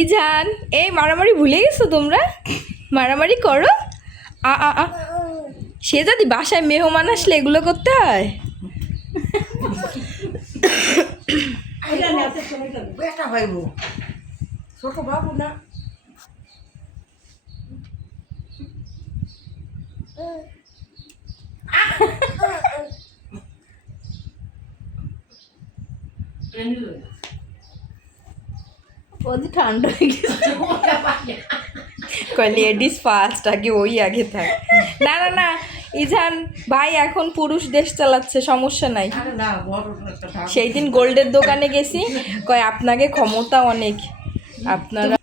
ইজান, এই মারামারি ভুলে গেছো তোমরা? মারামারি করো? আ আ আ সে যদি বাসায় মেহমান আসলে এগুলো করতে হয়? বেটা ভাইব ছোট বাবু না। ঠান্ডা হয়ে গেছে। লেডিস ফার্স্ট, আগে ওই আগে থাক। না না না, ইজান ভাই এখন পুরুষ দেশ চালাচ্ছে, সমস্যা নাই। সেই দিন গোল্ডের দোকানে গেছি, কয় আপনাকে ক্ষমতা অনেক, আপনারা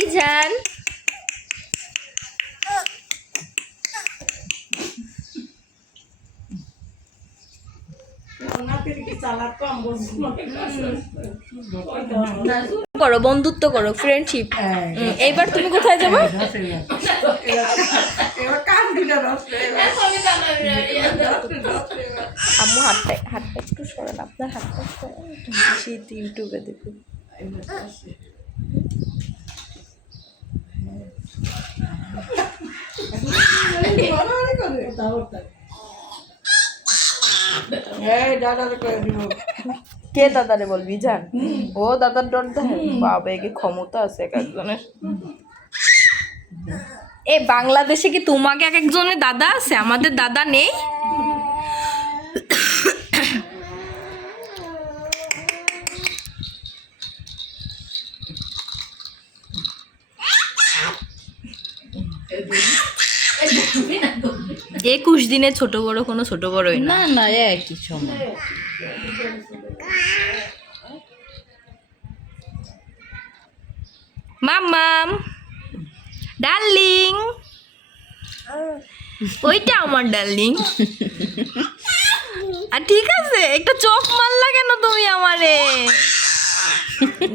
ইজান করো, বন্ধুত্ব করো, ফ্রেন্ডশিপ। এইবার তুমি কোথায় যাবো? আম্মু হাতটা একটু সরান, আপনার হাতটা সরান, শীত ইউটিউবে দেখুন। কে দাদারে বলবি জান? ও দাদার ডর দেয় বাবা, একে ক্ষমতা আছে এক একজনের। এ বাংলাদেশে কি তোমাকে এক একজনের দাদা আছে? আমাদের দাদা নেই। একুশ দিনে ছোট বড় কোনো ছোট বড়ই না। না না, একই সময়। মাম্মাম, ডার্লিং, ওইটা আমার ডার্লিং। আর ঠিক আছে, একটা চোখ মারলা কেন তুমি আমারে?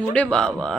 ওরে বাবা।